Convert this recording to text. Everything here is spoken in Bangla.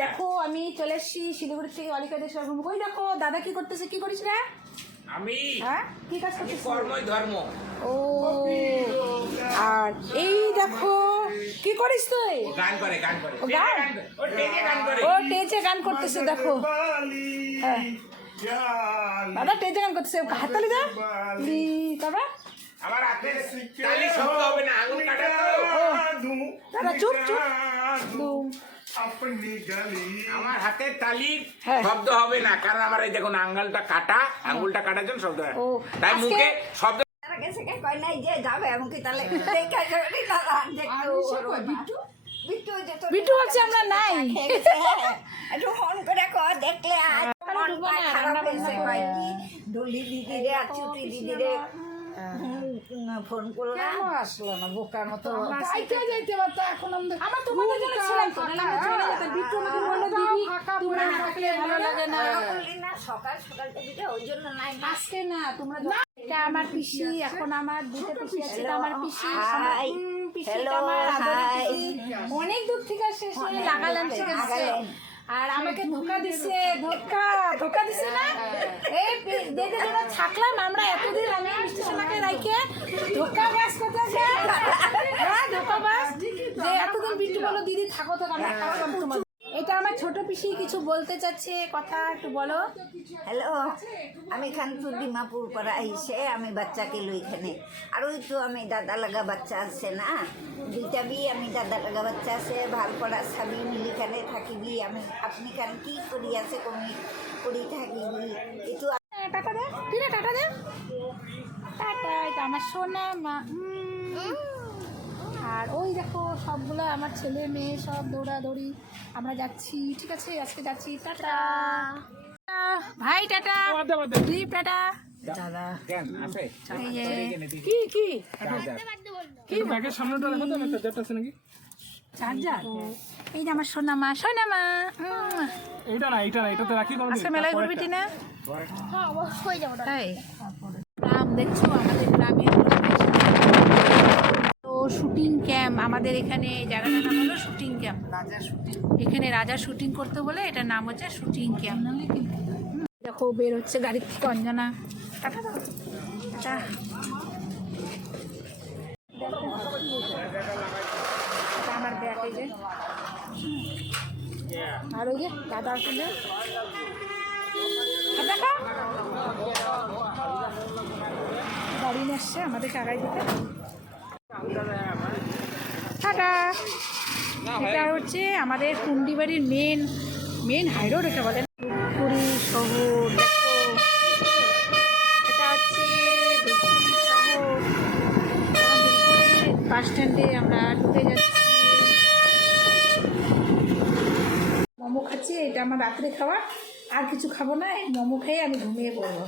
দেখো আমি চলে এসেছি শিলিগুড়ি থেকে বালিকাদের সরগম। ওই দেখো দাদা কি করতেছে, কি করিস রে? আমি হ্যাঁ কি কাজ করছিস? কর্মই ধর্ম। ও আর এই দেখো কি করিস তুই? গান করে গান করে ও গান? ও টেজে গান করে। ও টেজে গান করতেছে দেখো। হ্যাঁ দাদা টেজে গান করতেছে, হাততালি দে। তারপর আমার হাতে তালি শব্দ হবে না, আঙুল কাটা তো। দাদা চুপ চুপ। আমার হাতের তালির হ্যাঁ। শব্দ হবে না, কারণ আমার এই দেখুন আঙ্গুলটা কাটা, আঙ্গুলটা কাটার জন্য শব্দ হয়। ও, তাই আজকে- মুখে শব্দ কয় নাই যে যাবে এমনকি তাহলে বিট্টু হচ্ছে আমরা নাই। একটু ফোন করে কর, দেখলে আজ মনটা খারাপ হয়েছে। কয় কি ডলি দিদিরে আর ছুটি দিদিরে ফোন করলাম, আসলো না বোকার মতো। যাইতে পারতো এখন আমরা তোমাদের জন্য ছিলাম তো, নাহলে আমরা চলে যেতাম। বিট্টু আমাকে বললো দিদি তোমরা না থাকলে ভালো লাগে না। বললি না সকাল সকাল দিদিরে ওই জন্য নাই। আজকে না তোমরা এটা আমার পিসি, এখন আমার দুটো পিসি আছে। এটা আমার পিসি, হাই পিসিটা আমার আদরের পিসি। অনেক দূর থেকে আসে, সে লাগালেন শিখেছে। আর আমাকে ধোকা দিছে, ধোকা দিছে না। এই দেখে যেন থাকলাম আমরা এতদিন, আমি মিষ্টি সোনাকে রাইকে ধোকা বাস করতেছে। হ্যাঁ ধোকা বাস, যে এতদিন বিট্টু বলো দিদি থাকো তো আমরা খাওয়ালাম তোমার। এটা আমার ছোট পিসি কিছু বলতে চাচ্ছে, কথা একটু বলো। হ্যালো, আমি খানপুর ডিমাপুর পাড়া আইসে, আমি বাচ্চাকে লইখানে। আর ওই তো আমি দাদা লাগা বাচ্চা আছে না, দুইটা বি আমি দাদা লাগা বাচ্চা আছে, ভাল পড়া সাবি মিলিখানে থাকিবি। আমি আপনি খান কি করি আছে কমি করি থাকিবি একটু। টাটা দে, তুই না টাটা দে। টাটা, এটা আমার সোনা মা। আর ওই দেখো সবগুলো আমার ছেলে মেয়ে সব দৌড়াদৌড়ি, আমরা যাচ্ছি। ঠিক আছে আজকে যাচ্ছি, টাটা ভাই, টাটা দীপ, টাটা। কেন আছে এই যে কি কি কি ব্যাগের সামনেটা দেখো তো, আমার চার্জারটা আছে নাকি? চার্জার। এই যে আমার সোনা মা, সোনা মা। এইটা না, এটাতে রাখি কোনো আজকে মেলায় ঘুরবি না? তাই গ্রাম দেখছো, আমাদের গ্রামের তো শুটিং ক্যাম্প। আমাদের এখানে জায়গাটার নাম হলো শুটিং ক্যাম্প। এখানে রাজা শুটিং করতে বলে এটার নাম হচ্ছে শুটিং ক্যাম্প। দেখো বের হচ্ছে গাড়ির থেকে অঞ্জনা। টাটা দাও, টাটা। এটা আমার ব্যাগ, এই যে। আর ওই যে দাদা আসলে দেখা গাড়ি নিয়ে আসছে আমাদেরকে আগাই দিতে। টাটা। এটা হচ্ছে আমাদের কুন্ডিবাড়ির মেন হাইরোড, এটা বলেন ধূপগুড়ি শহর। দেখো এটা হচ্ছে ধূপগুড়ি শহর। ধূপগুড়ি বাস স্ট্যান্ডে আমরা ঢুকে যাচ্ছি। মোমো খাচ্ছি, এটা আমার রাত্রে খাওয়া। আর কিছু খাবো না, এই মোমো খেয়ে আমি ঘুমিয়ে পড়বো।